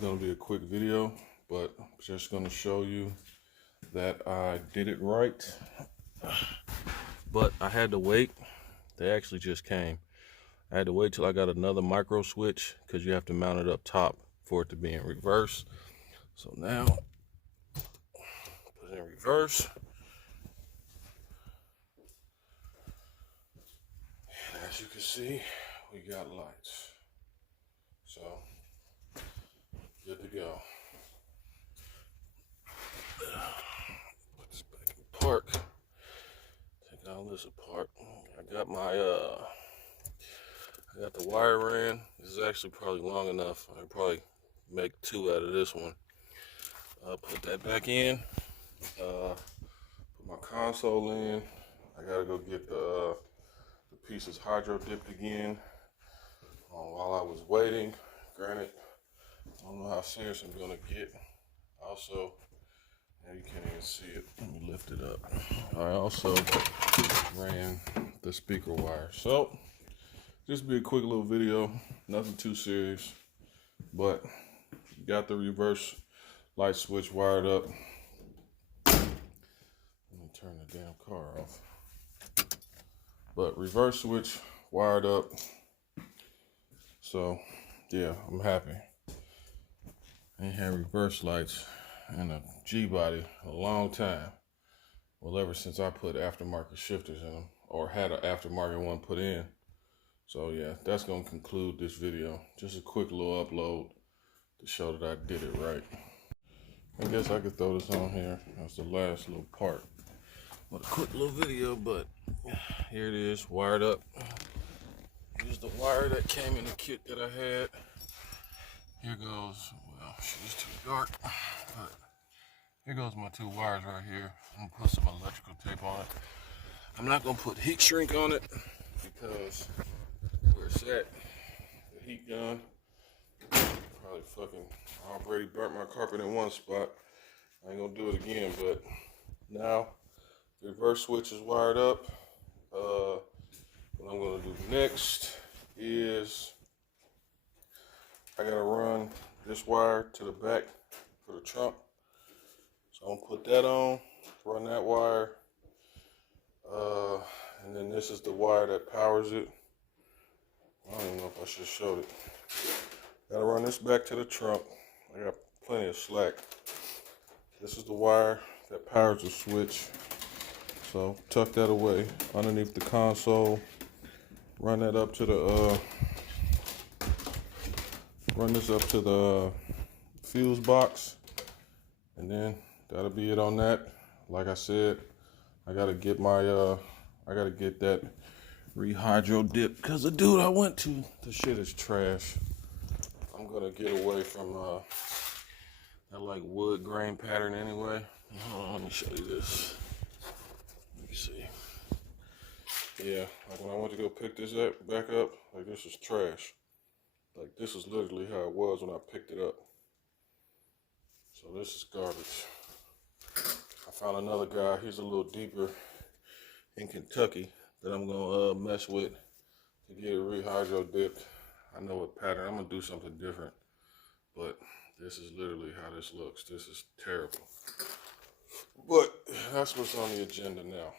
going to be a quick video, but I'm just going to show you that I did it right. But I had to wait. They actually just came. I had to wait till I got another micro switch because you have to mount it up top for it to be in reverse. So now, put it in reverse. And as you can see, we got lights. So, good to go. Put this back in park. Take all this apart. I got my I got the wire ran. This is actually probably long enough. I can probably make 2 out of this one. Put that back in. Put my console in. I gotta go get the pieces hydro dipped again. While I was waiting, granted, I don't know how serious I'm gonna get. Also, now you can't even see it. Let me lift it up. I also ran the speaker wire. So, just be a quick little video, nothing too serious, but got the reverse light switch wired up. Let me turn the damn car off. But reverse switch wired up. So, yeah, I'm happy. I ain't had reverse lights in a G-body a long time. Well, ever since I put aftermarket shifters in them, or had an aftermarket one put in. So yeah, that's gonna conclude this video. Just a quick little upload to show that I did it right. I guess I could throw this on here as the last little part. What a quick little video, but here it is, wired up. Here's the wire that came in the kit that I had. Here goes, well, it's too dark, but here goes my 2 wires right here. I'm gonna put some electrical tape on it. I'm not gonna put heat shrink on it because where it's at, the heat gun, probably fucking already burnt my carpet in one spot. I ain't gonna do it again, but now the reverse switch is wired up. What I'm gonna do next is I gotta run this wire to the back for the trunk. So I'm gonna put that on, run that wire, and then this is the wire that powers it. I don't even know if I should show it. Gotta run this back to the trunk. I got plenty of slack. This is the wire that powers the switch. So tuck that away underneath the console. Run that up to the run this up to the fuse box, and then that'll be it on that. Like I said, I gotta get my I gotta get that rehydro dip because the dude I went to, the shit is trash. I'm gonna get away from that like wood grain pattern anyway. Hold on, let me show you this. Let me see. Yeah, like when I went to go pick this up, back up, like this is trash. Like this is literally how it was when I picked it up. So this is garbage. I found another guy, he's a little deeper in Kentucky that I'm gonna mess with to get it rehydro dipped. I know what pattern, I'm gonna do something different, but this is literally how this looks. This is terrible. But that's what's on the agenda now.